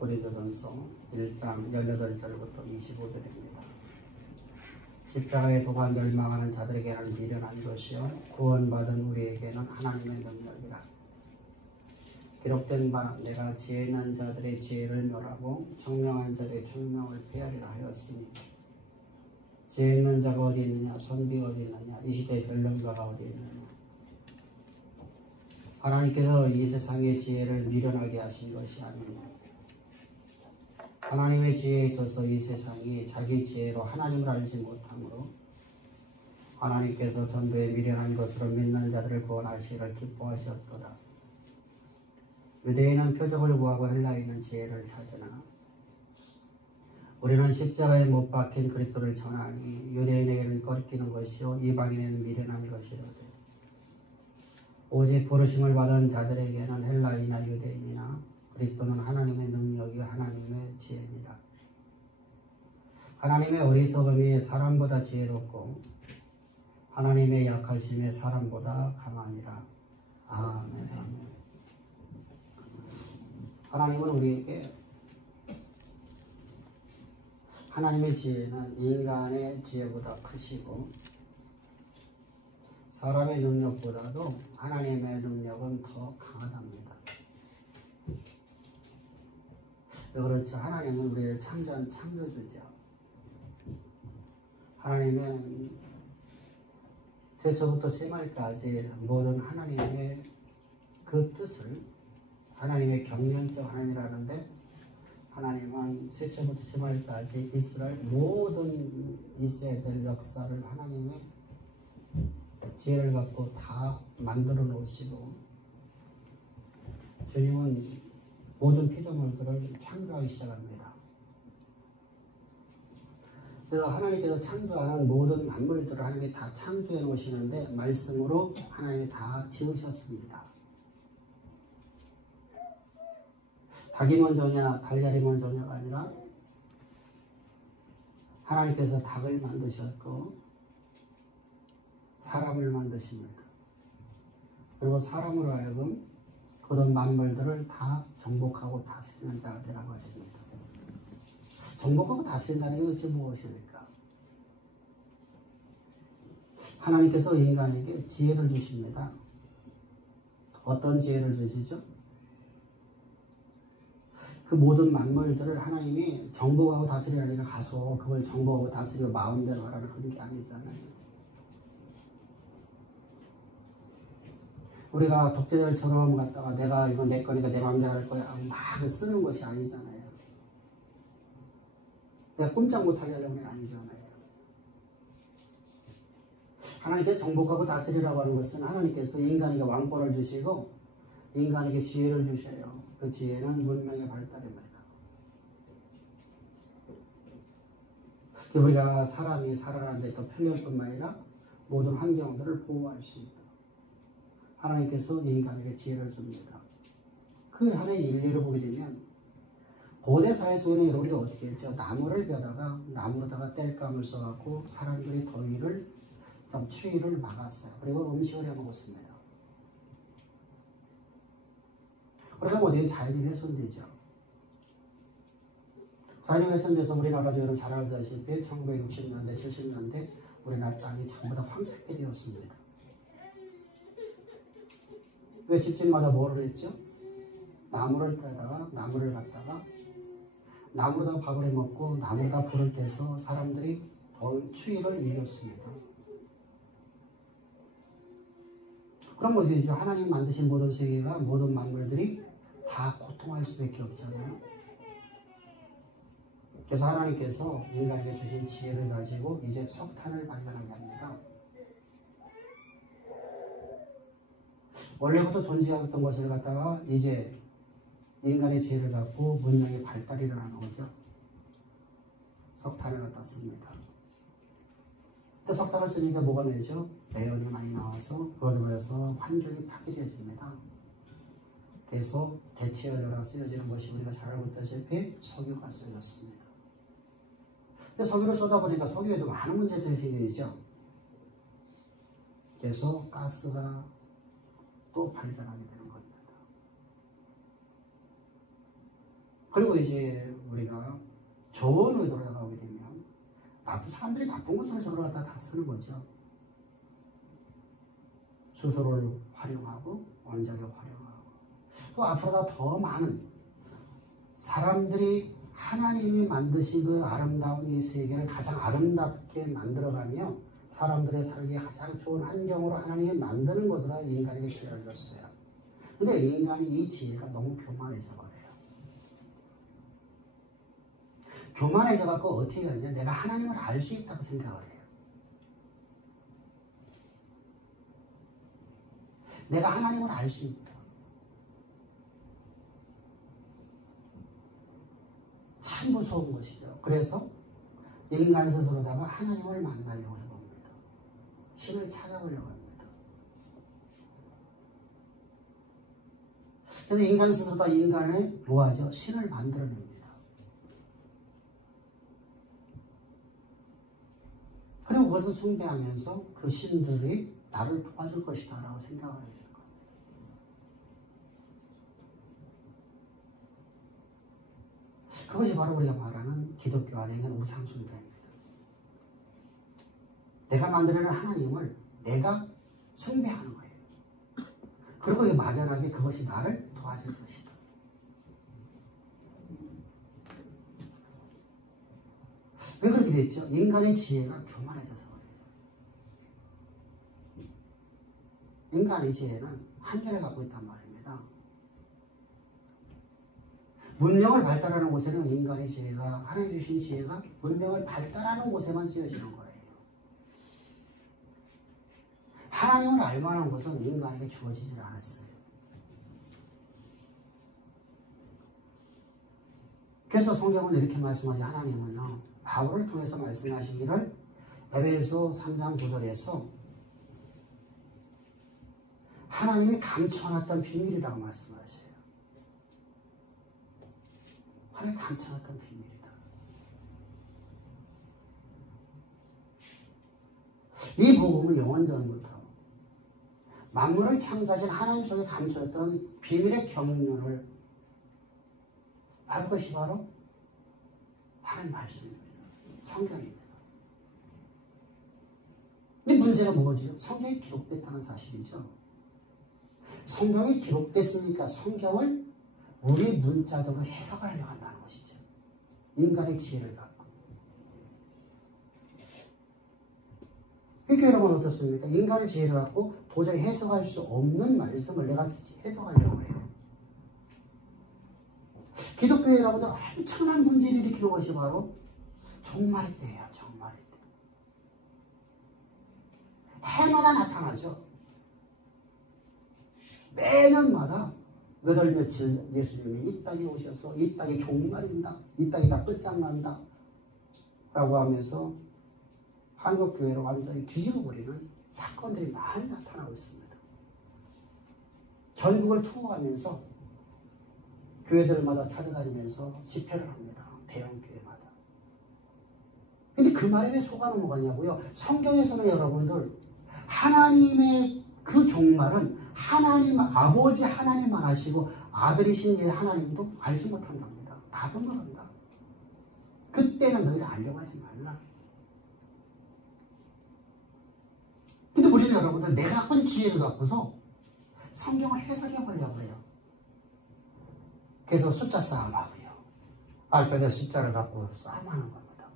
고린도전서 1장 18절부터 25절입니다. 십자가에 도가 멸망하는 자들에게는 미련한 것이요 구원받은 우리에게는 하나님의 능력이라. 기록된 바 내가 지혜 있는 자들의 지혜를 멸하고 총명한 자들의 총명을 폐하리라 하였으니 지혜 있는 자가 어디 있느냐, 선비가 어디 있느냐, 이 시대의 변론가가 어디 있느냐. 하나님께서 이 세상의 지혜를 미련하게 하신 것이 아니냐. 하나님의 지혜에 있어서 이 세상이 자기 지혜로 하나님을 알지 못하므로 하나님께서 전도에 미련한 것으로 믿는 자들을 구원하시기를 기뻐하셨도다. 유대인은 표적을 구하고 헬라인은 지혜를 찾으나 우리는 십자가에 못 박힌 그리스도를 전하니 유대인에게는 꺾이는 것이요 이방인에게는 미련한 것이로되 오직 부르심을 받은 자들에게는 헬라인이나 유대인이나 그리스도는 하나님의 능력이요 하나님의 지혜니라. 하나님의 어리석음이 사람보다 지혜롭고 하나님의 약하심이 사람보다 강하니라. 아멘. 하나님은 우리에게 하나님의 지혜는 인간의 지혜보다 크시고 사람의 능력보다도 하나님의 능력은 더 강하답니다. 왜 그렇죠? 하나님은 우리를 창조한 창조주죠. 하나님은 세초부터 세말까지 모든 하나님의 그 뜻을 하나님의 경륜적 하나님이라는데 하나님은 세초부터 세말까지 이스라엘 모든 있어야 될 역사를 하나님의 지혜를 갖고 다 만들어 놓으시고 주님은 모든 피조물들을 창조하기 시작합니다. 그래서 하나님께서 창조하는 모든 만물들을 하나님이 다 창조해 놓으시는데 말씀으로 하나님이 다 지으셨습니다. 닭이 먼저냐 달걀이 먼저냐가 아니라 하나님께서 닭을 만드셨고 사람을 만드십니다. 그리고 사람으로 하여금 그런 만물들을 다 정복하고 다스리는 자가 되라고 하십니다. 정복하고 다스린다는 게 도대체 무엇일까? 하나님께서 인간에게 지혜를 주십니다. 어떤 지혜를 주시죠? 그 모든 만물들을 하나님이 정복하고 다스리라니까 가서 그걸 정복하고 다스리고 마음대로 하라는 그런 게 아니잖아요. 우리가 독재자들처럼 갖다가 내가 이건 내 거니까 내 마음대로 할 거야 막 쓰는 것이 아니잖아요. 내가 꼼짝 못하게 하려고 하는 게 아니잖아요. 하나님께서 정복하고 다스리라고 하는 것은 하나님께서 인간에게 왕권을 주시고 인간에게 지혜를 주셔요. 그 지혜는 문명의 발달입니다. 우리가 사람이 살아가는 데 더 편리할 뿐만 아니라 모든 환경들을 보호할 수 있다. 하나님께서 인간에게 지혜를 줍니다. 그 하나의 일례를 보게 되면 고대 사회 속에는 우리가 어떻게 했죠? 나무를 벼다가 나무로다가 땔감을 써갖고 사람들이 더위를 좀 추위를 막았어요. 그리고 음식을 해 먹었습니다. 그러다 보니 자연이 훼손되죠. 자연이 훼손돼서 우리나라 지금 잘 알다시피 1960년대, 70년대 우리나라 땅이 전부 다 황폐게 되었습니다. 왜 집집마다 뭐를 했죠? 나무를 따다가 나무를 갖다가 나무로다 밥을 해 먹고 나무로다 불을 떼서 사람들이 더위 추위를 이겼습니다. 그럼 어떻게 되죠? 하나님 만드신 모든 세계가 모든 만물들이 다 고통할 수밖에 없잖아요. 그래서 하나님께서 인간에게 주신 지혜를 가지고 이제 석탄을 발견하게 합니다. 원래부터 존재하였던 것을 갖다가 이제 인간의 지혜를 갖고 문명의 발달이 일어나는 거죠. 석탄을 갖다 씁니다. 근데 석탄을 쓰니까 뭐가 되죠? 매연이 많이 나와서 그러다 보여서 환경이 파괴되어집니다. 그래서 대체연료가 쓰여지는 것이 우리가 잘 알고 있다시피 석유가 쓰여졌습니다. 근데 석유를 쏘다 보니까 석유에도 많은 문제점이 생기죠. 그래서 가스가 또 발견하게 되는 겁니다. 그리고 이제 우리가 좋은 의도로 다가오게 되면 나쁜 사람들이 나쁜 것을 저로 갖다 다 쓰는 거죠. 수소를 활용하고 원자력 활용하고 또 앞으로도 더 많은 사람들이 하나님이 만드신 그 아름다운 이 세계를 가장 아름답게 만들어가며 사람들의 살기에 가장 좋은 환경으로 하나님이 만드는 것으로 인간에게 지혜를 줬어요. 근데 인간이 이 지혜가 너무 교만해져 버려요. 교만해져 갖고 어떻게 하냐, 내가 하나님을 알 수 있다고 생각을 해요. 내가 하나님을 알 수 있다. 참 무서운 것이죠. 그래서 인간 스스로다가 하나님을 만나려고 해봅니다. 신을 찾아보려고 합니다. 그래서 인간 스스로가 인간을 뭐하죠? 신을 만들어냅니다. 그리고 그것을 숭배하면서 그 신들이 나를 도와줄 것이다 라고 생각을 해요. 그것이 바로 우리가 말하는 기독교 안에 있는 우상숭배입니다. 내가 만들어낸 하나님을 내가 숭배하는 거예요. 그리고 막연하게 그것이 나를 도와줄 것이다. 왜 그렇게 됐죠? 인간의 지혜가 교만해져서 그래요. 인간의 지혜는 한계를 갖고 있단 말입니다. 문명을 발달하는 곳에는 인간의 지혜가, 하나님 주신 지혜가 문명을 발달하는 곳에만 쓰여지는 거예요. 하나님을 알만한 것은 인간에게 주어지질 않았어요. 그래서 성경은 이렇게 말씀하지, 하나님은요, 바울을 통해서 말씀하시기를 에베소 3장 9절에서 하나님이 감춰놨던 비밀이라고 말씀하셔요. 하나님 감춰놨던 비밀이다. 이 복음은 영원전부터 만물을 창조하신 하나님 속에 감춰졌던 비밀의 경륜을 알 것이 바로 하나님 말씀입니다. 성경입니다. 근데 문제가 뭐죠? 성경이 기록됐다는 사실이죠. 성경이 기록됐으니까 성경을 우리 문자적으로 해석을 하려고 한다는 것이죠. 인간의 지혜를 갖고. 그러니까 여러분 어떻습니까? 인간의 지혜를 갖고 도저히 해석할 수 없는 말씀을 내가 해석하려고 해요. 기독교 여러분들 엄청난 문제를 일으키는 것이 바로 종말의 때예요. 종말의 때. 해마다 나타나죠. 매년마다 몇 월 며칠 예수님이 이 땅에 오셔서 이 땅이 종말인다. 이 땅이 다 끝장난다. 라고 하면서 한국교회를 완전히 뒤집어버리는 사건들이 많이 나타나고 있습니다. 전국을 투어하면서 교회들마다 찾아다니면서 집회를 합니다. 대형 교회마다. 근데 그 말에 왜 속아 넘어가냐고요? 성경에서는 여러분들 하나님의 그 종말은 하나님 아버지 하나님만 아시고 아들이신 예 하나님도 알지 못한답니다. 나도 모른다. 그때는 너희를 알려고 하지 말라. 근데 우리는 여러분들 내가 갖고 있는 지혜를 갖고서 성경을 해석해 보려고 해요. 그래서 숫자 싸움하고요. 알파벳 숫자를 갖고 싸움하는 겁니다.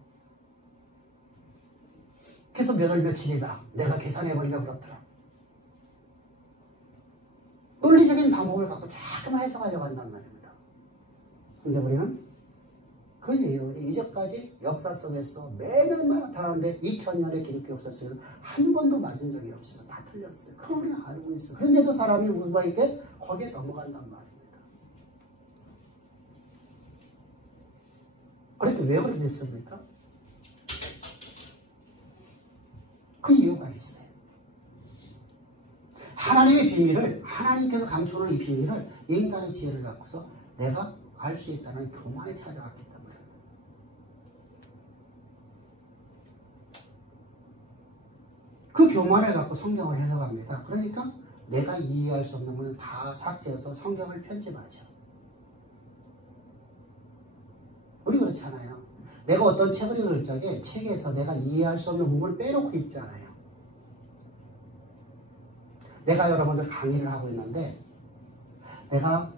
그래서 몇 월 며칠이다. 내가 계산해버리니까 그렇더라. 논리적인 방법을 갖고 자꾸만 해석하려고 한단 말입니다. 근데 우리는 그 예언이 이제까지 역사 속에서 매년마다 나타나는데 2000년의 기독교 역사 속에서 한 번도 맞은 적이 없어요. 다 틀렸어요. 그걸 우리가 알고 있어요. 그런데도 사람이 우리에게 거기에 넘어간단 말입니다. 그렇게 왜 그렇게 됐습니까? 그 이유가 있어요. 하나님의 비밀을, 하나님께서 감춰놓은 이 비밀을 인간의 지혜를 갖고서 내가 알 수 있다는 교만에 찾아갔기 때문에. 그 교만을 갖고 성경을 해석합니다. 그러니까 내가 이해할 수 없는 것은 다 삭제해서 성경을 편집하죠. 그렇잖아요. 내가 어떤 책을 읽을 적에 책에서 내가 이해할 수 없는 부분을 빼놓고 읽잖아요. 내가 여러분들 강의를 하고 있는데 내가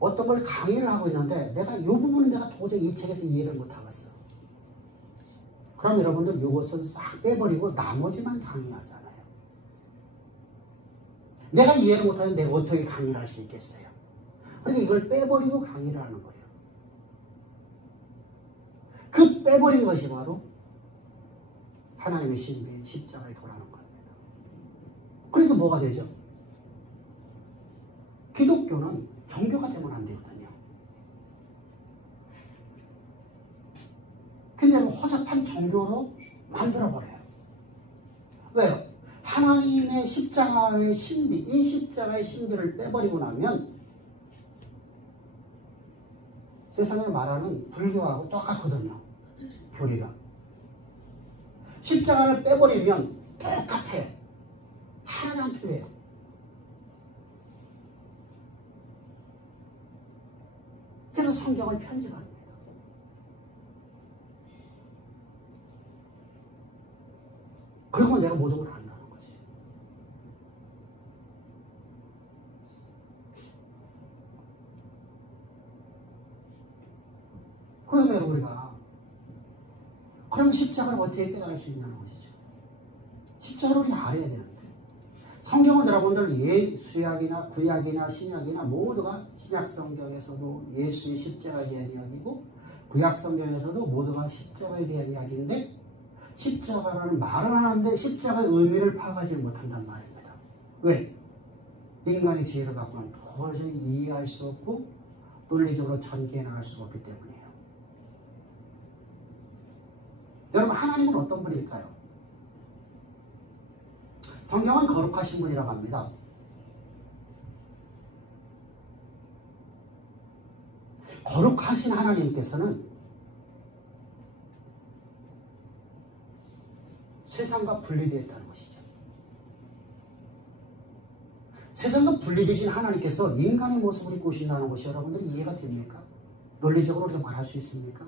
어떤 걸 강의를 하고 있는데 내가 이 부분은 내가 도저히 이 책에서 이해를 못하겠어. 그럼 여러분들 이것은 싹 빼버리고 나머지만 강의하잖아요. 내가 이해를 못하면 내가 어떻게 강의를 할 수 있겠어요? 그러니까 이걸 빼버리고 강의를 하는 거예요. 그 빼버린 것이 바로 하나님의 신비인 십자가에 도라는 겁니다. 그러니까 뭐가 되죠? 기독교는 종교가 되면 안 되거든요. 근데 허접한 종교로 만들어버려요. 왜요? 하나님의 십자가의 신비, 이 십자가의 신비를 빼버리고 나면 세상에 말하는 불교하고 똑같거든요. 교리가. 십자가를 빼버리면 똑같아요. 하나도 안 틀려요. 그래서 성경을 편집합니다. 그리고 내가 모든 걸 안다는 거지. 그러면 우리가 그럼 십자가를 어떻게 깨달을 수 있냐는 것이죠. 십자가를 우리가 알아야 되는데 성경은 여러분들 수약이나 구약이나 신약이나 모두가 신약 성경에서도 예수의 십자가에 대한 이야기고 구약 성경에서도 모두가 십자가에 대한 이야기인데 십자가라는 말을 하는데 십자가의 의미를 파악하지 못한단 말입니다. 왜? 인간의 지혜를 갖고는 도저히 이해할 수 없고 논리적으로 전개해 나갈 수가 없기 때문이에요. 여러분 하나님은 어떤 분일까요? 성경은 거룩하신 분이라고 합니다. 거룩하신 하나님께서는 세상과 분리되어 있다는 것이죠. 세상과 분리되신 하나님께서 인간의 모습을 입고 오신다는 것이 여러분들이 이해가 됩니까? 논리적으로 우리가 말할 수 있습니까?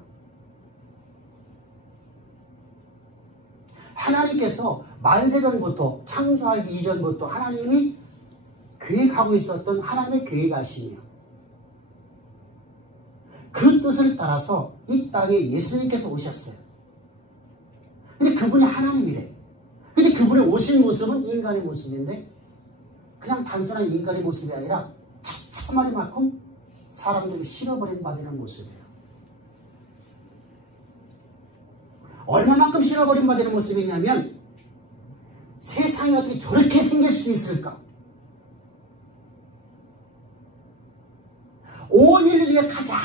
하나님께서 만세전부터 창조하기 이전부터 하나님이 계획하고 있었던 하나님의 계획하시며 그 뜻을 따라서 이 땅에 예수님께서 오셨어요. 근데 그분이 하나님이래. 근데 그분의 오신 모습은 인간의 모습인데 그냥 단순한 인간의 모습이 아니라 처참하리만큼 사람들이 실어버린 받는 모습이에요. 얼마만큼 실어버린 받는 모습이냐면 세상이 어떻게 저렇게 생길 수 있을까? 온 인류 중에 가장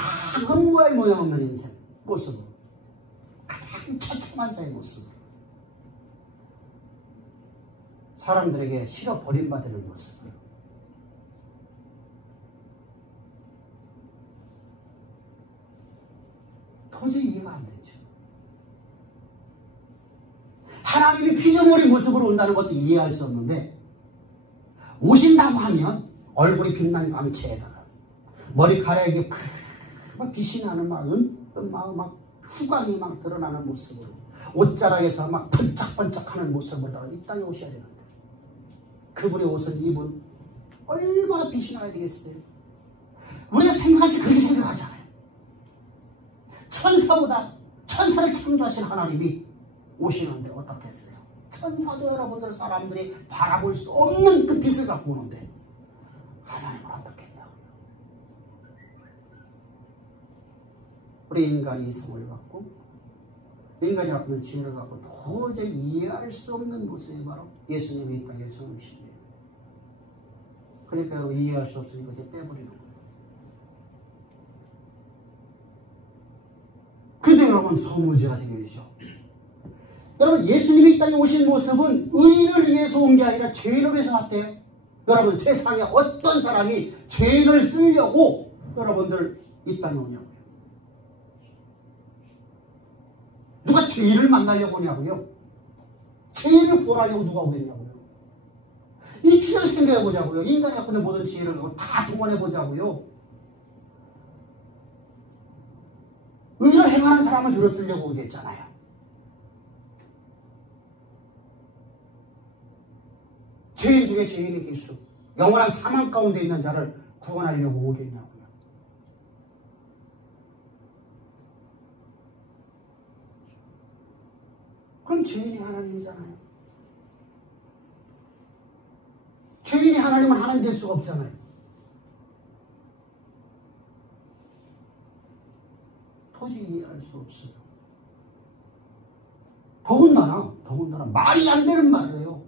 흠모할 모양 없는 인생 모습으로 가장 처참한 자의 모습으로 사람들에게 실어 버림받는 모습으로 도저히 이해가 안 되죠. 하나님이 피조물의 모습으로 온다는 것도 이해할 수 없는데 오신다고 하면 얼굴이 빛난 광채에다가 머리카락이 막 빛이 나는 막 후광이 막 드러나는 모습으로 옷자락에서 막 번쩍번쩍하는 모습으로 이 땅에 오셔야 되는데 그분의 옷은 입은 얼마나 빛이 나야 되겠어요. 우리가 생각할 때 그렇게 생각하잖아요. 천사보다 천사를 창조하신 하나님이 오시는데 어떻겠어요? 천사도 여러분들 사람들이 바라볼 수 없는 그 빛을 갖고 오는데 하나님은 어떻겠냐고요. 우리 인간이 이성을 갖고 인간이 갖고 있는 지혜를 갖고 도저히 이해할 수 없는 모습이 바로 예수님이 이 땅에 오신 거예요. 그러니까 이해할 수 없으니까 이제 빼버리는 거예요. 근데 여러분 더 문제가 생겨지죠. 여러분 예수님이 이 땅에 오신 모습은 의를 위해서 온 게 아니라 죄를 위해서 왔대요. 여러분 세상에 어떤 사람이 죄를 쓰려고 여러분들 이 땅에 오냐고요. 누가 죄를 만나려고 오냐고요. 죄를 구원하려고 누가 오겠냐고요. 이 추를 생각해보자고요. 인간이 갖고 있는 모든 지혜를 다 동원해보자고요. 행하는 사람을 들었으려고 오겠잖아요. 죄인 중에 죄인의 기수, 영원한 사망 가운데 있는 자를 구원하려고 오겠냐고요. 그럼 죄인이 하나님이잖아요. 죄인이 하나님은 하나님 될 수가 없잖아요. 도저히 이해할 수 없어요. 더군다나 말이 안 되는 말이에요.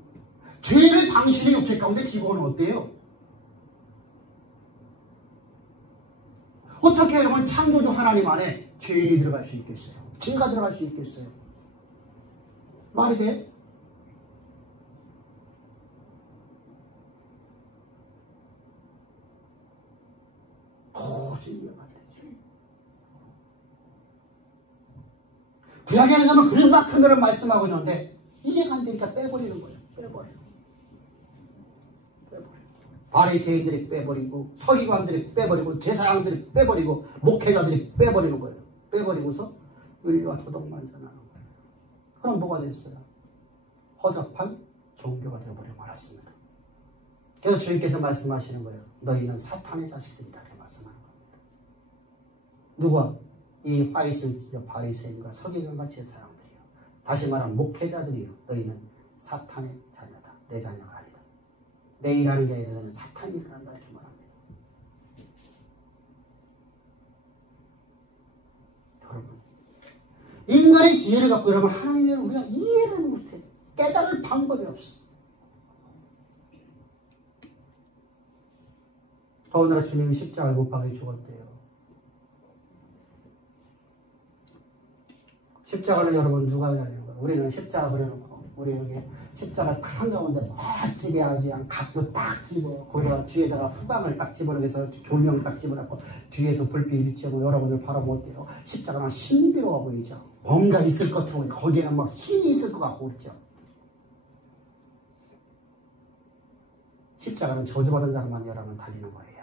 죄를 당신의 육체 가운데 집어넣으면 어때요? 어떻게 여러분 창조주 하나님 안에 죄인이 들어갈 수 있겠어요? 죄가 들어갈 수 있겠어요? 말이 돼? 도저히 이해가 안 되죠. 구약에는 저는 그만큼 그런 말씀하고 있는데 이해가 안 되니까 빼버리는 거예요. 빼버려요. 바리새인들이 빼버리고 서기관들이 빼버리고 제사장들이 빼버리고 목회자들이 빼버리는 거예요. 빼버리고서 윤리와 도덕만 전하는 거예요. 그럼 뭐가 됐어요? 허접한 종교가 되어버려 말았습니다. 그래서 주님께서 말씀하시는 거예요. 너희는 사탄의 자식들이다. 이렇게 말씀하는 겁니다. 누가? 이 화이스 바리새인과 서기관과 제사장들이요. 다시 말하면 목회자들이요. 너희는 사탄의 자녀다. 내 자녀가 아니다. 내 일하는 게 아니라 너는 사탄이 일어난다. 이렇게 말합니다. 여러분, 인간의 지혜를 갖고 여러분 하나님의 우리가 이해를 못해. 깨달을 방법이 없어. 더군다나 주님이 십자가에 못 박혀 죽었대요. 십자가를 여러분 누가 달리는 거예요? 우리는 십자가 그려놓고 우리 여기 십자가 큰 가운데 멋지게 하지 그냥 각도 딱 집어 거기다가 뒤에다가 후광을 딱 집어넣어서 조명 딱 집어넣고 뒤에서 불빛 비치고 여러분들 바라보면 어때요? 십자가는 신비로워 보이죠? 뭔가 있을 것 같고 거기에는 막 힘이 있을 것 같고 그렇죠? 십자가는 저주받은 사람만 여러분 달리는 거예요.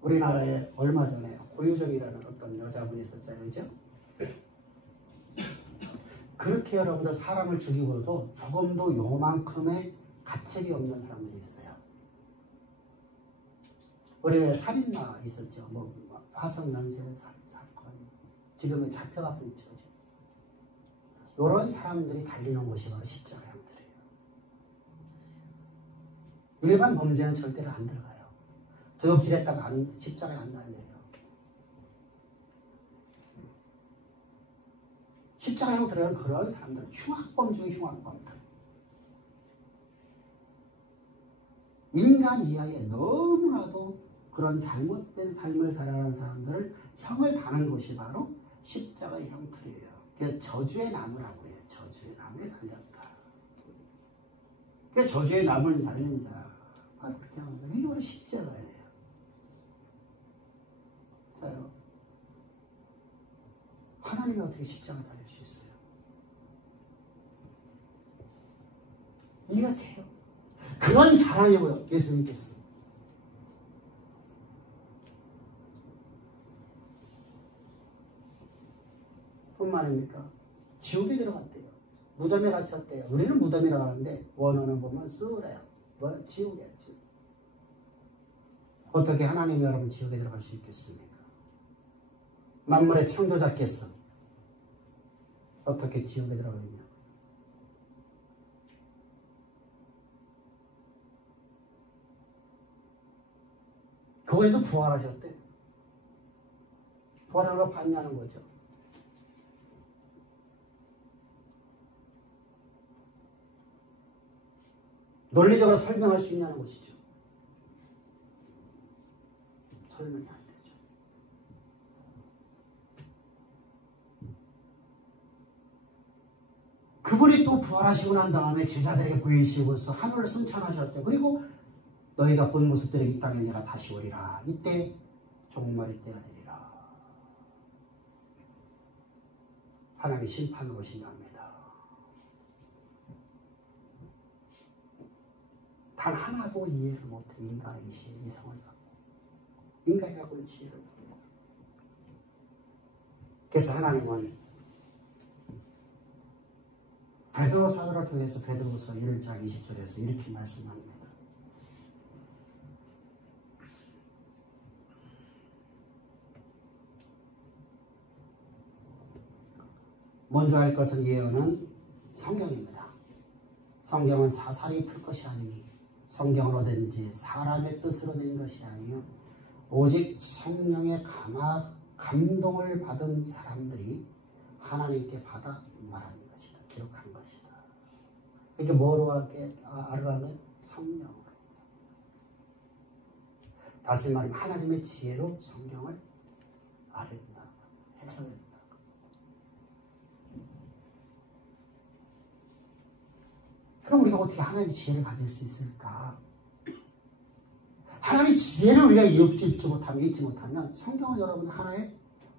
우리나라에 얼마 전에 고유정이라는 어떤 여자분이 있었잖아요. 그죠? 그렇게 여러분들 사람을 죽이고도 조금도 요만큼의 가책이 없는 사람들이 있어요. 우리 살인마 있었죠. 뭐 화성연쇄 사건 지금은 잡혀가고 있죠. 이런 사람들이 달리는 곳이 바로 십자가 형들이에요. 일반 범죄는 절대로 안 들어가요. 도둑질했다가 십자가에 안 달려요. 십자가에 들어가는 그런 사람들, 흉악범 중에 흉악범들. 인간 이하에 너무나도 그런 잘못된 삶을 살아가는 사람들을 형을 다는 것이 바로 십자가의 형틀이에요. 그래서 저주의 나무라고 해요. 저주의 나무에 달렸다. 그러니까 저주의 나무를 달린 자, 바로 그렇게 하면 이게 바로 십자가예요. 자요. 하나님이 어떻게 십자가 달릴 수 있어요? 이해가 돼요? 그런 자랑이고요. 예수님께서. 뿐만 아닙니까? 지옥에 들어갔대요. 무덤에 갇혔대요. 우리는 무덤이라고 하는데 원어는 보면 쓰레요. 뭐 지옥이야. 지옥. 어떻게 하나님이 여러분 지옥에 들어갈 수 있겠습니까? 만물의 창조자께서 어떻게 지옥에 들어가겠냐? 거기서 부활하셨대. 부활하는 거 봤냐는 거죠. 논리적으로 설명할 수 있냐는 것이죠. 설명이 안 되죠. 그분이 또 부활하시고 난 다음에 제자들에게 보이시고서 하늘을 승천하셨죠. 그리고 너희가 본 모습들이 이 땅에 내가 다시 오리라. 이때 종말의 때가 되리라. 하나님이 심판을 오신답니다. 단 하나도 이해를 못해. 인간의 이성을 갖고. 인간이 갖고 있는 지혜를 모르고. 그래서 하나님은 베드로 사도를 통해서 베드로서 1장 20절에서 이렇게 말씀합니다. 먼저 할 것은 예언은 성경입니다. 성경은 사사리 풀 것이 아니니 성경을 얻은지 사람의 뜻으로 낸 것이 아니요 오직 성령의 감동을 받은 사람들이 하나님께 받아 말하는 것이다. 기록한 것이다. 이렇게 뭐로 알으라면 성령으로. 다시 말하면 하나님의 지혜로 성경을 알린다. 해석한다. 그럼 우리가 어떻게 하나님의 지혜를 가질 수 있을까? 하나님의 지혜를 우리가 잊지 못하면 성경은 여러분 하나의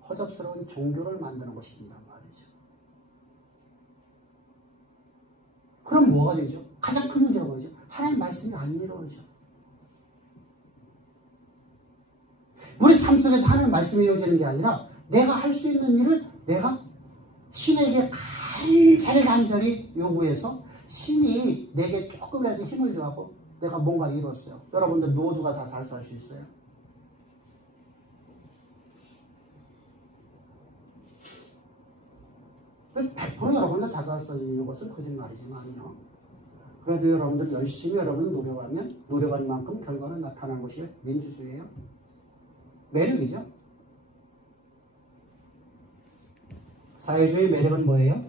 허접스러운 종교를 만드는 것이 된단 말이죠. 그럼 뭐가 되죠? 가장 큰 문제가 뭐죠? 하나님 말씀이 안 이루어져. 우리 삶 속에서 하나님 말씀이 이루어지는 게 아니라 내가 할 수 있는 일을 내가 신에게 간절히 요구해서 신이 내게 조금이라도 힘을 줘하고 내가 뭔가 이뤘어요. 여러분들 노조가 다 잘 살 수 있어요? (100% 여러분들 다 잘 수 있는 것은 거짓말이지만요. 그래도 여러분들 열심히 여러분 노력하면 노력한 만큼 결과는 나타나는 것이 민주주의예요. 매력이죠. 사회주의 매력은 뭐예요?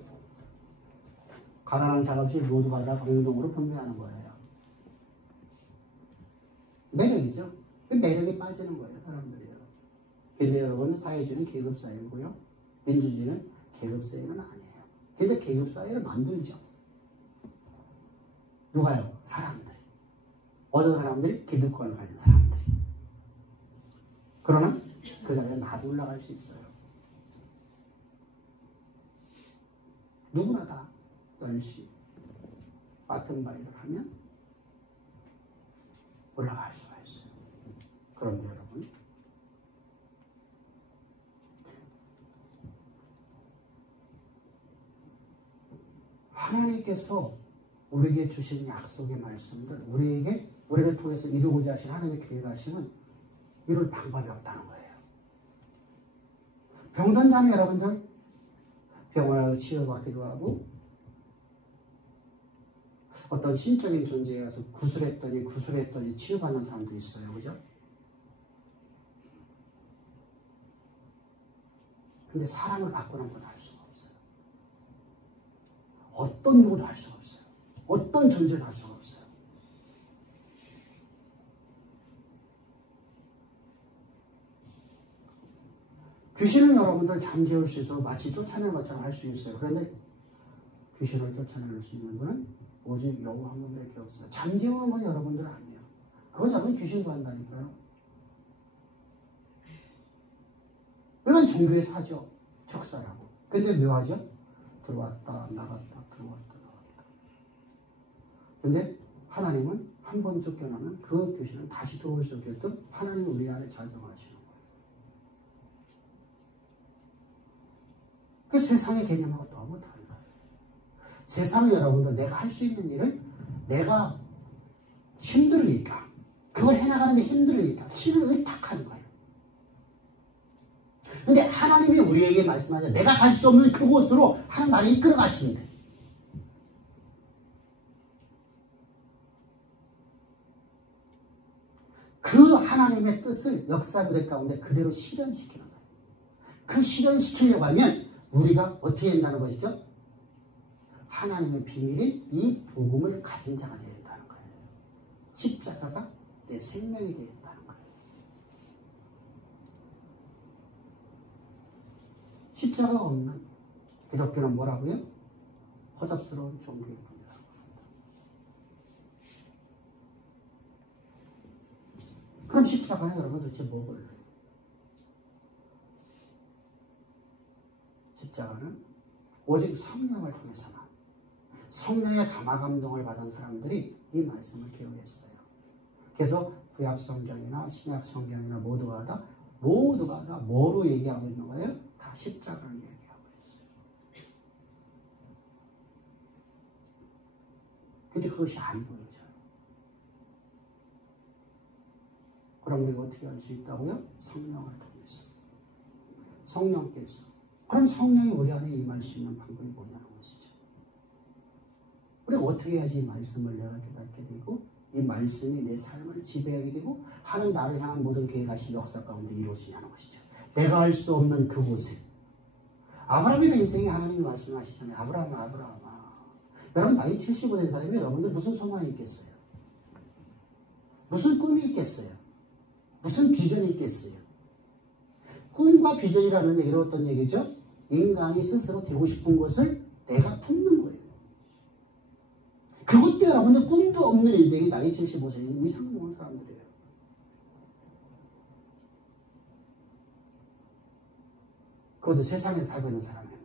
가난한 사람없이 노조가 다 공동으로 분배하는 거예요. 매력이죠. 매력에 빠지는 거예요, 사람들이요. 근데 여러분은 사회주의는 계급사회고요. 민주주의는 계급사회는 아니에요. 근데 계급사회를 만들죠. 누가요? 사람들이. 어떤 사람들이? 기득권을 가진 사람들이. 그러나 그 자리에 나도 올라갈 수 있어요. 누구나 다 열심히 맡은 바 일을 하면 올라갈 수가 있어요. 그런데 여러분, 하나님께서 우리에게 주신 약속의 말씀들, 우리를 통해서 이루고자 하신 하나님의 계획하시는 이룰 방법이 없다는 거예요. 병든 자는 여러분들 병원에서 치료받기도 하고 어떤 신적인 존재에 가서 구술했더니 치유받는 사람도 있어요. 그죠? 근데 사람을 바꾸는 건 할 수가 없어요. 어떤 누구도 할 수가 없어요. 어떤 존재도 할 수가 없어요. 귀신은 여러분들 잠재울 수 있어서 마치 쫓아내는 것처럼 할 수 있어요. 그런데 귀신을 쫓아낼 수 있는 분은 오직 여호와 한 분밖에 없어요. 잠재우는 건 여러분들 아니에요. 그건 여러분 귀신도 한다니까요. 물론 종교에서 하죠. 척사라고. 근데 묘하죠? 들어왔다 나갔다 들어왔다 나갔다. 근데 하나님은 한 번 쫓겨나면 그 귀신은 다시 들어올 수 없게끔 하나님이 우리 안에 작용하시는 거예요. 그 세상의 개념하고 너무 달라요. 세상은 여러분들 내가 할 수 있는 일을 내가 힘들으니까 그걸 해나가는 게 힘들으니까 힘을 의탁하는 거예요. 근데 하나님이 우리에게 말씀하죠. 내가 갈 수 없는 그곳으로 하나님 나를 이끌어 가시는데 그 하나님의 뜻을 역사 무대 가운데 그대로 실현시키는 거예요. 그 실현시키려고 하면 우리가 어떻게 된다는 것이죠? 하나님의 비밀인 이 복음을 가진 자가 되어야 된다는 거예요. 십자가가 내 생명이 되어야 된다는 거예요. 십자가가 없는 기독교는 뭐라고요? 허접스러운 종교일 뿐이라고 합니다. 그럼 십자가는 여러분 도대체 뭐길래? 십자가는 오직 성령을 통해서만 성령의 감화감동을 받은 사람들이 이 말씀을 기록했어요. 그래서 구약 성경이나 신약 성경이나 모두가 다 뭐로 얘기하고 있는 거예요? 다 십자가를 얘기하고 있어요. 근데 그것이 안 보여져요. 그럼 우리가 어떻게 할 수 있다고요? 성령을 통해서. 성령께서. 그럼 성령이 우리 안에 임할 수 있는 방법이 뭐냐는 것이죠. 우리가 어떻게 해야지 이 말씀을 내가 깨닫게 되고 이 말씀이 내 삶을 지배하게 되고 하는 나를 향한 모든 계획하신 역사 가운데 이루어지냐는 것이죠. 내가 알 수 없는 그곳에 아브라함의 인생에 하나님이 말씀하시잖아요. 아브라함아. 여러분 나이 75 된 사람이 여러분들 무슨 소망이 있겠어요? 무슨 꿈이 있겠어요? 무슨 비전이 있겠어요? 꿈과 비전이라는 얘기는 어떤 얘기죠? 인간이 스스로 되고 싶은 것을 내가 품는 거예요. 그것도 여러분들 꿈도 없는 인생이 나이 75세 이상 먹은 사람들이에요. 그것도 세상에서 살고 있는 사람입니다.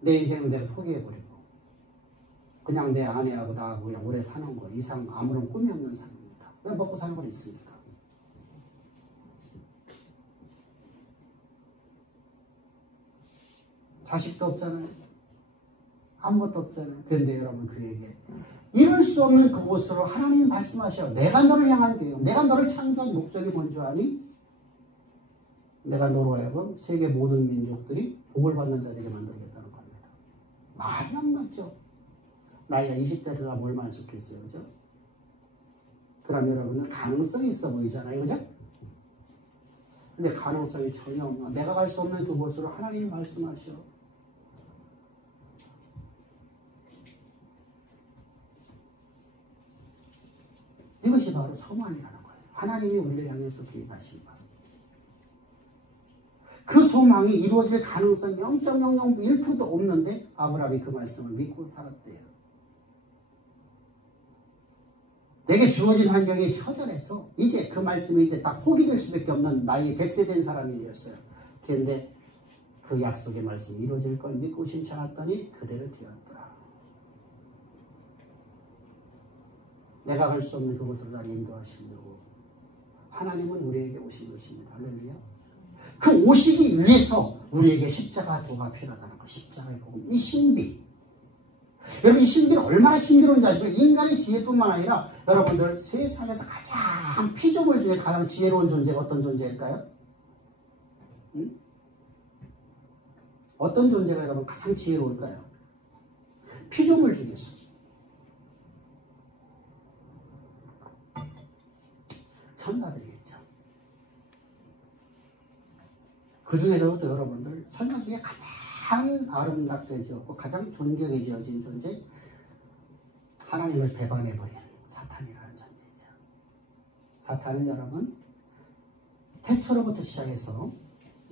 내 인생을 내가 포기해버리고 그냥 내 아내하고 나하고 그냥 오래 사는 거 이상 아무런 꿈이 없는 삶입니다. 왜 먹고 사는 건 있으니까. 자식도 없잖아요. 아무것도 없잖아요. 그런데 여러분 그에게 이룰 수 없는 그곳으로 하나님이 말씀하셔요. 내가 너를 향한 계획, 내가 너를 창조한 목적이 뭔지 아니? 내가 너로 하여금 세계 모든 민족들이 복을 받는 자들에게 만들겠다는 겁니다. 말이 안 맞죠? 나이가 20대라 얼마나 좋겠어요. 그죠? 그럼 여러분은 가능성이 있어 보이잖아요. 그죠? 근데 가능성이 전혀 없나. 내가 갈 수 없는 그곳으로 하나님이 말씀하셔. 이것이 바로 소망이라는 거예요. 하나님이 우리를 향해서 계획하신 바. 그 소망이 이루어질 가능성이 0.001%도 없는데 아브라함이 그 말씀을 믿고 살았대요. 내게 주어진 환경이 처절해서 이제 그 말씀이 이제 딱 포기될 수밖에 없는 나이 100세 된 사람이 되었어요. 그런데 그 약속의 말씀이 이루어질 걸 믿고 신지 않았더니 그대로 되었더라. 내가 갈 수 없는 그곳으로 나를 인도하시려고 하나님은 우리에게 오신 것입니다. 할렐루야. 그 오시기 위해서 우리에게 십자가 도가 필요하다는 것. 십자가의 복음. 이 신비. 여러분 이 신비는 얼마나 신비로운지 아시죠? 인간의 지혜뿐만 아니라 여러분들 세상에서 가장 피조물 중에 가장 지혜로운 존재가 어떤 존재일까요? 응? 어떤 존재가 여러분 가장 지혜로울까요? 피조물 중에서. 천사들이겠죠. 그 중에서도 여러분들 천사 중에 가장 아름답게 지었고 가장 존경해 지어진 존재 하나님을 배반해버린 사탄이라는 존재죠. 사탄은 여러분 태초로부터 시작해서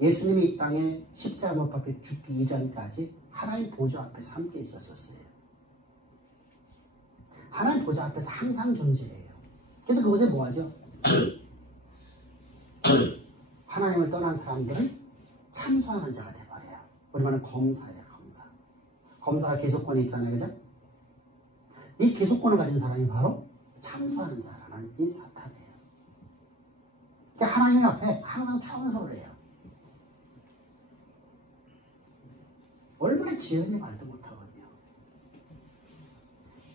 예수님이 이 땅에 십자가 못 박혀 죽기 이전까지 하나님 보좌 앞에서 함께 있었어요. 하나님 보좌 앞에서 항상 존재해요. 그래서 그곳에 뭐하죠? 하나님을 떠난 사람들은 참소하는 자가 돼버려요. 우리말은 검사예요. 검사. 검사가 기소권이 있잖아요. 그죠? 이 기소권을 가진 사람이 바로 참소하는 자라는 이 사탄이에요. 그러니까 하나님 앞에 항상 차원서를 해요. 얼마나 지혜인지 말도 못하거든요.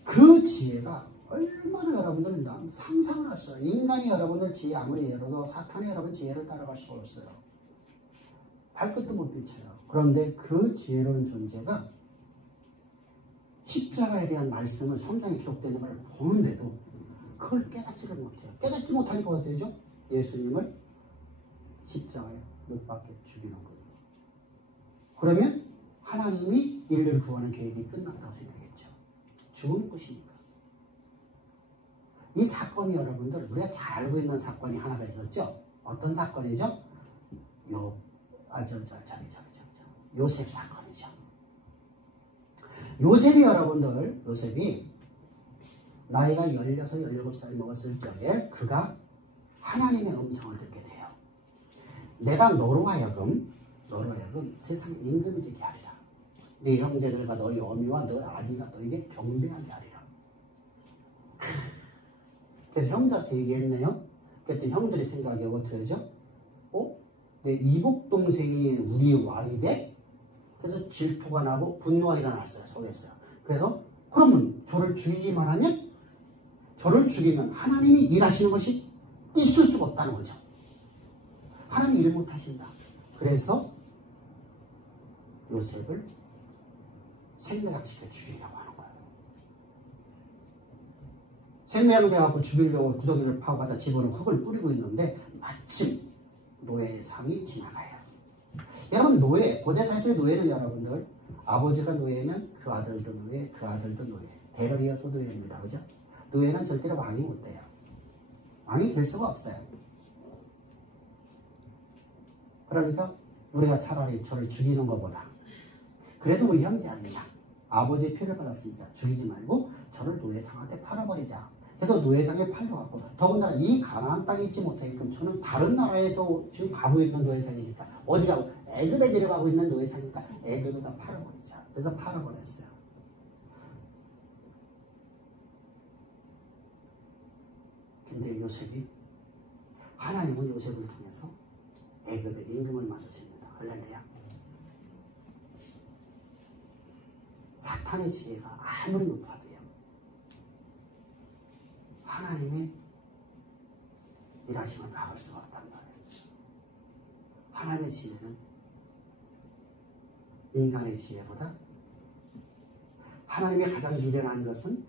그 지혜가 얼마나 여러분들은 상상을 할 수 없어요. 인간이 여러분들 지혜 아무리 열어도 사탄이 여러분 지혜를 따라갈 수가 없어요. 발끝도 못 비춰요. 그런데 그 지혜로운 존재가 십자가에 대한 말씀을 성경에 기록되는 걸 보는데도 그걸 깨닫지를 못해요. 깨닫지 못하니까 어떻게 되죠? 예수님을 십자가에 못 박혀 죽이는 거예요. 그러면 하나님이 인류를 구하는 계획이 끝났다고 생각했죠. 죽은 것이니까. 이 사건이 여러분들 우리가 잘 알고 있는 사건이 하나가 있었죠. 어떤 사건이죠? 요셉 사건이죠. 요셉이 여러분들 요셉이 나이가 16, 17살 먹었을 적에 그가 하나님의 음성을 듣게 돼요. 내가 너로 하여금 세상 임금이 되게 하리라. 네 형제들과 너희 어미와 너희 아비가 너에게 경배하게 하리라. 그래서 형들한테 얘기했네요. 그랬더니 형들이 생각이 어떻게 되죠? 내 이복 동생이 우리의 왕이 돼? 그래서 질투가 나고 분노가 일어났어요. 속에서요. 그래서 그러면 저를 죽이기만 하면, 저를 죽이면 하나님이 일하시는 것이 있을 수가 없다는 거죠. 하나님이 일 못하신다. 그래서 요셉을 생매장시켜 죽이려고 하는 거예요. 생매장돼갖고 죽이려고 구더기를 파고 가다 집어넣은 흙을 뿌리고 있는데 마침 노예상이 지나가요. 여러분, 노예, 고대 사실 노예는 여러분들, 아버지가 노예면 그 아들도 노예, 그 아들도 노예. 대를 이어서 노예입니다. 그죠? 노예는 절대로 왕이 못 돼요. 왕이 될 수가 없어요. 그러니까 우리가 차라리 저를 죽이는 것보다, 그래도 우리 형제 아니냐, 아버지의 피를 받았으니까 죽이지 말고 저를 노예상한테 팔아버리자. 그래서 노예상에 팔려갖고, 더군다나 이 가나안 땅에 있지 못하게끔 저는 다른 나라에서 지금 가고 있는 노예상이니까, 어디 가고 애굽에 데려가고 있는 노예상이니까 애굽에다 팔아버리자. 그래서 팔아버렸어요. 근데 요셉이, 하나님은 요셉을 통해서 애굽의 임금을 만드십니다. 할렐루야. 사탄의 지혜가 아무리 높아도요, 하나님의 일하심을 막을 수가 없단 말이에요. 하나님의 지혜는 인간의 지혜보다, 하나님의 가장 미련한 것은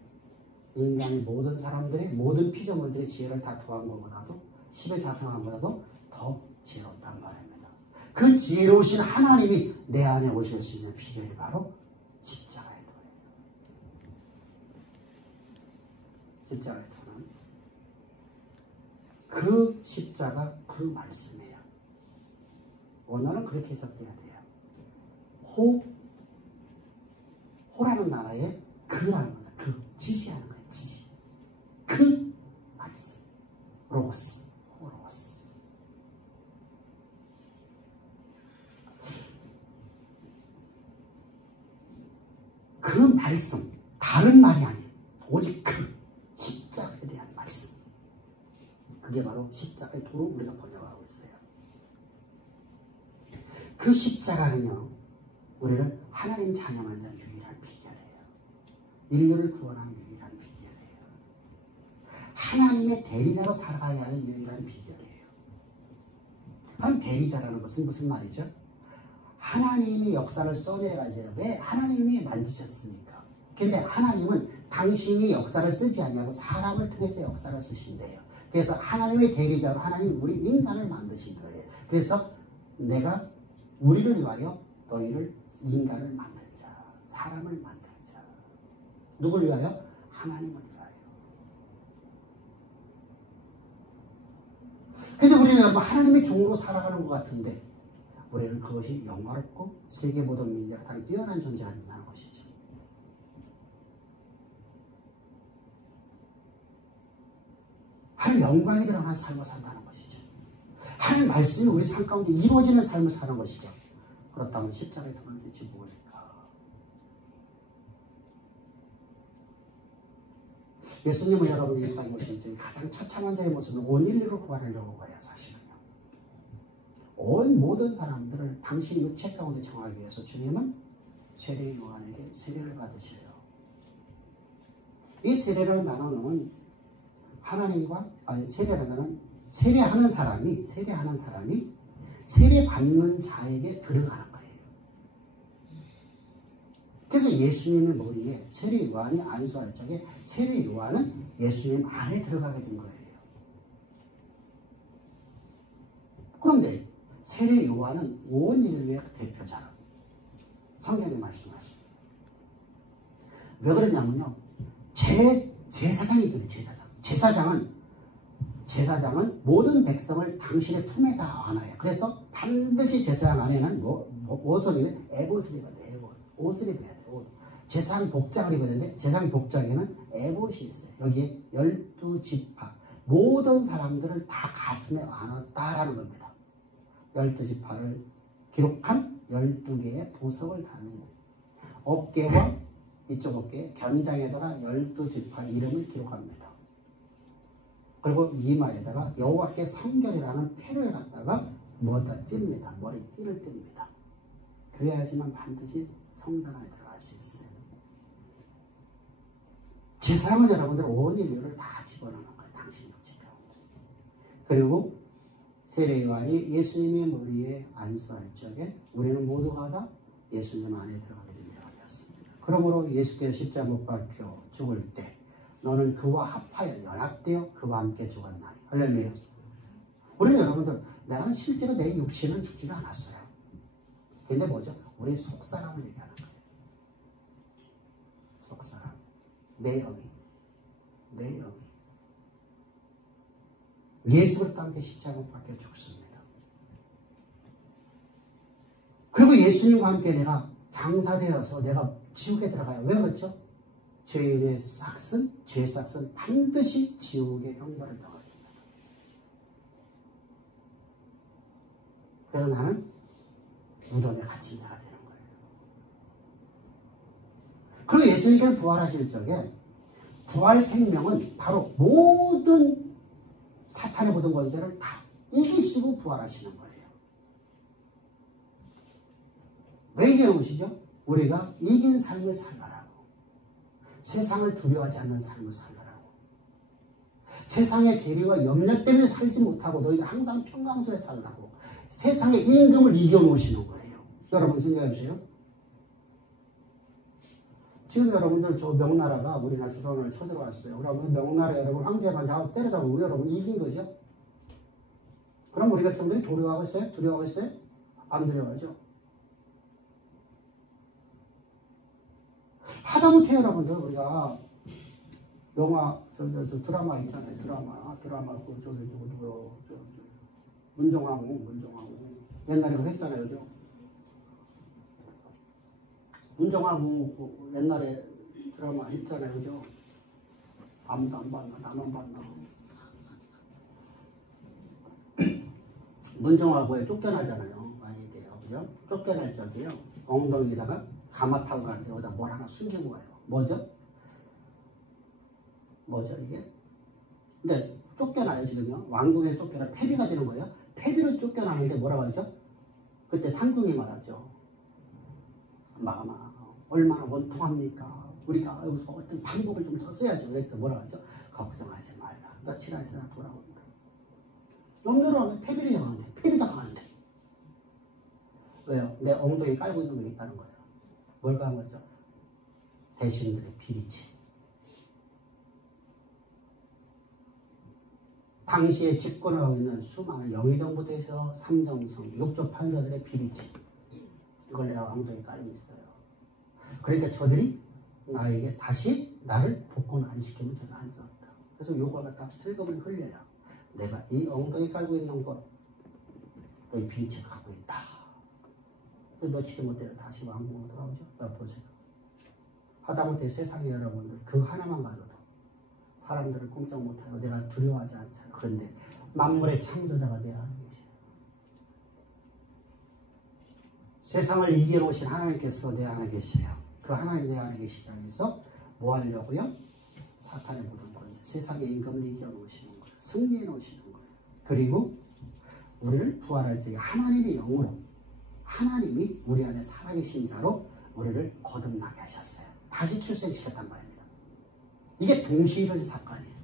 인간의 모든 사람들의 모든 피조물들의 지혜를 다 더한 것보다도, 10의 자성한 것보다도 더 지혜롭단 말입니다. 그 지혜로우신 하나님이 내 안에 오실 수 있는 비결이 바로 십자가의 도예요. 십자가의 도는 그 십자가, 그 말씀이에요. 원어는 그렇게 해석돼야 돼요. 호라는 나라에 그라는 거예요. 그, 지시하는 거예요. 지시. 그 말씀. 로고스. 호로고스. 그 말씀, 다른 말이 아닌 오직 그 십자가에 대한 말씀. 그게 바로 십자가의 도로 우리가 번역하고 있어요. 그 십자가는요, 우리를 하나님 자녀 만드는 유일한 비결이에요. 인류를 구원하는 유일한 비결이에요. 하나님의 대리자로 살아가야 하는 유일한 비결이에요. 그럼 대리자라는 것은 무슨 말이죠? 하나님이 역사를 써내려가지, 왜 하나님이 만드셨습니까? 근데 하나님은 당신이 역사를 쓰지 않냐고 사람을 통해서 역사를 쓰신대요. 그래서 하나님의 대리자로 하나님 우리 인간을 만드신 거예요. 그래서 내가 우리를 위하여 너희를, 인간을 만들자. 사람을 만들자. 누굴 위하여? 하나님을 위하여. 근데 우리는 여러분 하나님의 종으로 살아가는 것 같은데, 우리는 그것이 영화롭고 세계 모든 민족을 다른 뛰어난 존재가 된다는 것이죠. 하나님 영광이 드러난 삶을 산다는 것이죠. 하나님 말씀이 우리 삶 가운데 이루어지는 삶을 사는 것이죠. 그렇다면 십자가의 도는 대체 무엇일까? 예수님은 여러분이 이 땅에 오신 때 가장 처참한 자의 모습을 온 인류로 구하려고 온 거예요. 사실은요. 온 모든 사람들을 당신 육체 가운데 정하기 위해서 주님은 세례 요한에게 세례를 받으셔요. 이 세례를 나누는 하나님과, 세례라는, 세례하는 사람이 세례 받는 자에게 들어가는 거예요. 그래서 예수님의 머리에 세례 요한이 안수할 적에 세례 요한은 예수님 안에 들어가게 된 거예요. 그런데 세례 요한은 온 인류의 대표자로 성경에 말씀하십니다. 왜 그러냐면요, 제사장이거든요. 제사장은 모든 백성을 당신의 품에다 안아요. 그래서 반드시 제사장 안에는 옷을 입으면 에봇을 입어야 돼요. 옷을 입어야 돼요. 제사장 복장을 입어야 되는데, 제사장 복장에는 에봇이 있어요. 여기에 12지파, 모든 사람들을 다 가슴에 안았다라는 겁니다. 12지파를 기록한 12개의 보석을 다는 거예요. 어깨와 이쪽 어깨 견장에다가 12지파 이름을 기록합니다. 그리고 이마에다가 여호와께 성결이라는 패를 갖다가 뭐다 띱니다. 머리띠를 띱니다. 그래야지만 반드시 성전 안에 들어갈 수 있어요. 제사장은 여러분들 온 인류를 다 집어넣는 거예요. 당신 묵지가. 그리고 세례요한이 예수님의 머리에 안수할 적에 우리는 모두가 다 예수님 안에 들어가게 된 자가 되었습니다. 그러므로 예수께서 십자가 못 박혀 죽을 때 너는 그와 합하여 연합되어 그와 함께 죽었나니. 할렐루야. 우리는 여러분들 내가 실제로 내 육신은 죽지는 않았어요. 근데 뭐죠? 우리 속사람을 얘기하는 거예요. 속사람. 내 영이. 예수 그리스도 함께 십자가 못 박혀 죽습니다. 그리고 예수님과 함께 내가 장사되어서 내가 지옥에 들어가요. 왜 그렇죠? 죄의 싹은, 죄의 싹은 반드시 지옥의 형벌을 당하게 됩니다. 그래서 나는 무덤에 갇힌 자가 되는 거예요. 그리고 예수님께서 부활하실 적에 부활 생명은 바로 모든 사탄의 모든 권세를 다 이기시고 부활하시는 거예요. 왜 이기는 것이죠? 우리가 이긴 삶을 살라라고. 세상을 두려워하지 않는 삶을 살라라고. 세상의 재리와 염려 때문에 살지 못하고 너희는 항상 평강소에 살라고. 세상의 임금을 이겨놓으시는 거예요. 여러분 생각해 보세요. 지금 여러분들 저 명나라가 우리나라 조선을 쳐들어왔어요. 그러면 명나라 여러분 황제만 때려잡으면 여러분 이긴 거죠? 그럼 우리 백성들이 두려워하겠어요? 두려워하겠어요? 안 두려워하죠? 하다못해 여러분들 우리가 영화 드라마 있잖아요. 드라마 문정왕후 옛날에 그거 했잖아요. 그죠? 문정왕후 옛날에 드라마 있잖아요. 그죠? 아무도 안 봤나? 나만 봤나? 문정왕후에 쫓겨나잖아요. 만약에요. 그죠? 쫓겨날 적이요. 엉덩이에다가 가마 타고 가는데 여기다 뭘 하나 숨기고 가요. 뭐죠 이게? 근데 쫓겨나요 지금요. 왕궁에 쫓겨나 패비가 되는 거예요. 패비로 쫓겨나는데 뭐라고 하죠? 그때 상궁이 말하죠. 마마 얼마나 원통합니까? 우리가 여기서 어떤 방법을 좀 써야죠. 그랬더니 뭐라고 하죠? 걱정하지 말라. 며칠 안 있으나 돌아온다. 염려를 패비를 당하는데 패비 당하는데 왜요? 내 엉덩이 깔고 있는 게 있다는 거예요. 뭘 까는 거죠? 대신들의 비리치. 당시에 집권하고 있는 수많은 영의정부대에서 삼정성, 육조 판사들의 비리치. 이걸 내가 엉덩이 깔고 있어요. 그러니까 저들이 나에게 다시 나를 복권 안 시키면 저는 안 되었다. 그래서 요거 갖다 슬그머니 흘려요. 내가 이 엉덩이 깔고 있는 곳, 너희 비리치가 가고 있다. 며칠 못해요. 다시 왕궁으로 돌아오죠. 보세요. 하다못해 세상에 여러분들 그 하나만 가져도 사람들을 꼼짝 못하고 내가 두려워하지 않잖아요. 그런데 만물의 창조자가 내 안에 계셔요. 세상을 이겨놓으신 하나님께서 내 안에 계셔요. 그 하나님 내 안에 계시기 위해서 뭐 하려고요? 사탄의 모든 권세, 세상의 임금을 이겨놓으시는 거예요. 승리해 놓으시는 거예요. 그리고 우리를 부활할 적에 하나님의 영으로 하나님이 우리 안에 살아계신 자로 우리를 거듭나게 하셨어요. 다시 출생시켰단 말입니다. 이게 동시에 일어난 사건이에요.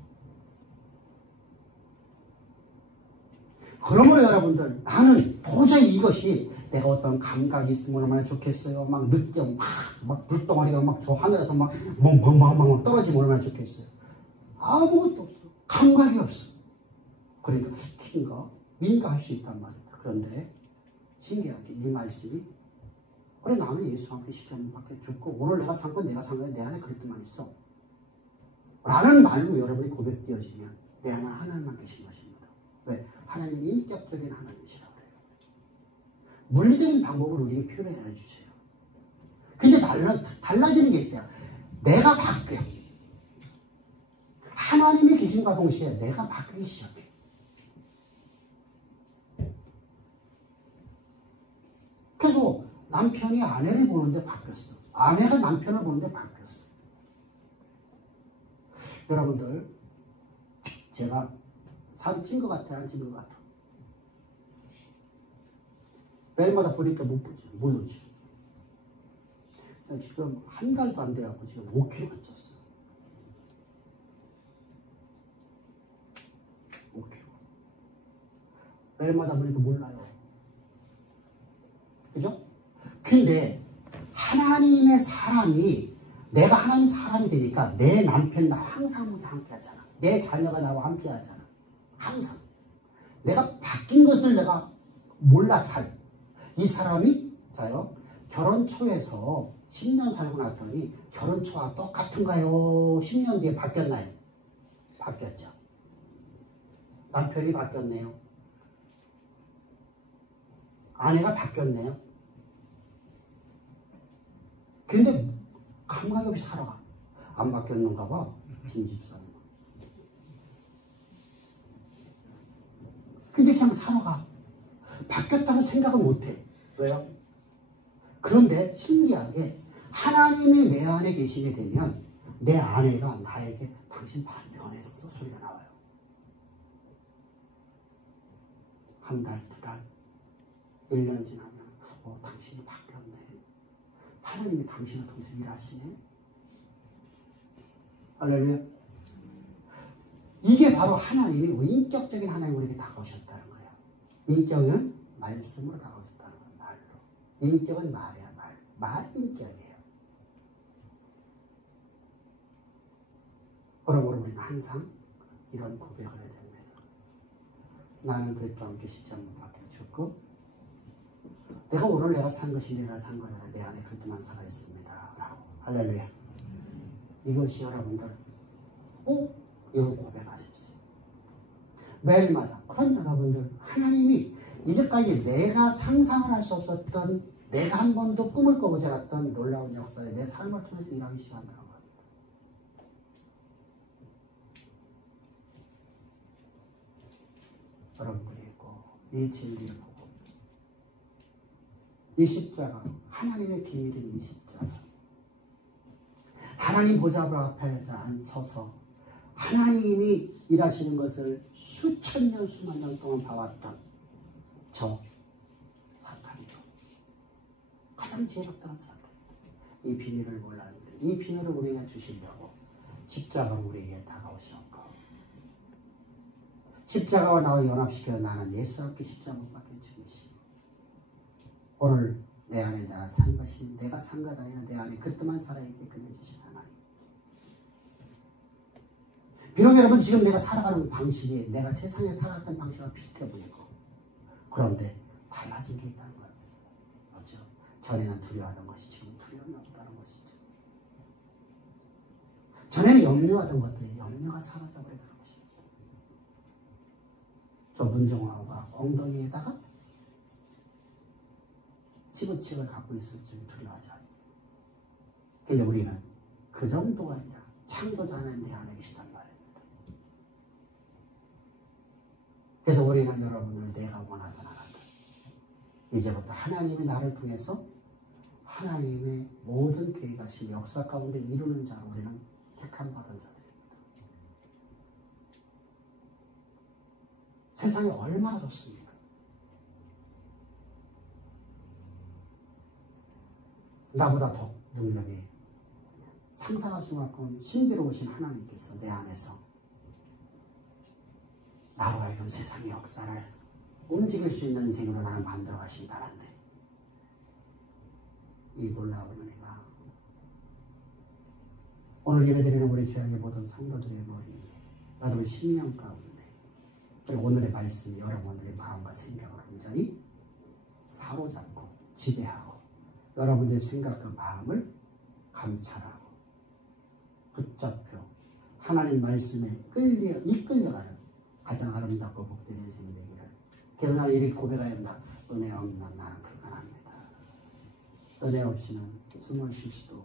그러므로 여러분들 나는 도저히 이것이 내가 어떤 감각이 있으면 얼마나 좋겠어요. 막 느껴 막 물덩어리가 막 저 하늘에서 막 멍멍멍멍 떨어지면 얼마나 좋겠어요. 아무것도 없어. 감각이 없어. 그러니까 킹가 민가할 수 있단 말입니다. 그런데 신기하게 이 말씀이 그래 나는 예수와 함께 십자가밖에 죽고 오늘 내가 산 건 내가 산 거야. 내 안에 그리스도만 있어 라는 말로 여러분이 고백되어지면 내 안에 하나님만 계신 것입니다. 왜? 하나님이 인격적인 하나님이시라고 그래요. 물리적인 방법을 우리에게 표현해 주세요. 근데 달라지는 게 있어요. 내가 바뀌어요. 하나님이 계신과 동시에 내가 바뀌기 시작해요. 그래서 남편이 아내를 보는데 바뀌었어. 아내가 남편을 보는데 바뀌었어. 여러분들, 제가 살이 찐 것 같아, 안 찐 것 같아? 매일마다 보니까 못 보지, 모르지. 지금 한 달도 안 돼갖고 지금 5kg가 쪘어요. 5kg. 매일마다 보니까 몰라요. 그죠? 근데 하나님의 사람이, 내가 하나님의 사람이 되니까 내 남편 나와 항상 함께 하잖아. 내 자녀가 나와 함께 하잖아. 항상. 내가 바뀐 것을 내가 몰라, 잘. 이 사람이, 자요, 결혼 초에서 10년 살고 났더니 결혼 초와 똑같은가요? 10년 뒤에 바뀌었나요? 바뀌었죠. 남편이 바뀌었네요. 아내가 바뀌었네요. 근데 감각이 없이 살아가. 안 바뀌었는가 봐, 김집사님. 근데 그냥 살아가. 바뀌었다고 생각을 못해. 왜요? 그런데 신기하게 하나님이 내 안에 계시게 되면 내 아내가 나에게 당신 많이 변했어 소리가 나와요. 한 달, 두 달, 1년 지나면 당신이 바뀌었네. 하나님이 당신을 통해서 일하시네. 할렐루야. 이게 바로 하나님이 인격적인 하나님 우리에게 다가오셨다는 거예요. 인격은 말씀으로 다가오셨다는 거예요. 말로. 인격은 말이야, 말. 말이 인격이에요. 그러므로 우리는 항상 이런 고백을 해야 됩니다. 나는 그리스도와 함께 십자가 못 박혀 죽고 내가 오늘 내가 산 것이 내가 산 거다. 내 안에 그리스도만 살아있습니다. 라고. 할렐루야. 이것이 여러분들 이런 고백하십시오. 매일마다. 그런 여러분들, 하나님이 이제까지 내가 상상을 할 수 없었던, 내가 한 번도 꿈을 꿔보지 않았던 놀라운 역사에 내 삶을 통해서 일하기 시작한다는 겁니다. 여러분들이 있고 이 진리를 보고 이 십자가, 하나님의 비밀인 이 십자가, 하나님 보좌 앞에 서서 하나님이 일하시는 것을 수천 년, 수만 년 동안 봐왔던 저 사탄이요. 가장 지혜롭다는 사탄. 이 비밀을 몰랐는데 이 비밀을 우리에게 주시려고 십자가로 우리에게 다가오셨고 십자가와 나와 연합시켜 나는 예수롭게 십자가 못 박혀 죽으시고 오늘 내 안에 내가 산 것이 내가 산 것 아니라 내 안에 그리스도만 살아있게끔 해주신 하나님. 비록 여러분 지금 내가 살아가는 방식이 내가 세상에 살았던 방식과 비슷해 보이고 그런데 달라진 게 있다는 거예요. 그렇죠? 전에는 두려워하던 것이 지금 두려움이 없다는 것이죠. 전에는 염려하던 것들이 염려가 사라져버린다는 것입니다. 저 문정화가 엉덩이에다가 치부책을 갖고 있을지 두려워하지 않아요. 근데 우리는 그 정도가 아니라 창조자 하나님 내 안에 계시단 말입니다. 그래서 우리는 여러분들 내가 원하든 안 하든 이제부터 하나님이 나를 통해서 하나님의 모든 계획하신 역사 가운데 이루는 자로 우리는 택함 받은 자들입니다. 세상이 얼마나 좋습니까? 나보다 더 능력이 상상할 수 없는 신비로우신 하나님께서 내 안에서 나로 하여금 세상의 역사를 움직일 수 있는 인생으로 나를 만들어 가신다는데 이 놀라운 은혜가 오늘 예배드리는 우리 주양의 모든 성도들의 머리 위에 여러분 심령 가운데 그리고 오늘의 말씀이 여러분들의 마음과 생각을 완전히 사로잡고 지배하고 여러분들의 생각과 마음을 감찰하고 붙잡혀 하나님 말씀에 이끌려가는 가장 아름답고 복된 인생이 되기를. 그래서 나는 이렇게 고백하였다. 은혜 없는 나는 불가능합니다. 은혜 없이는 숨을 쉴 수도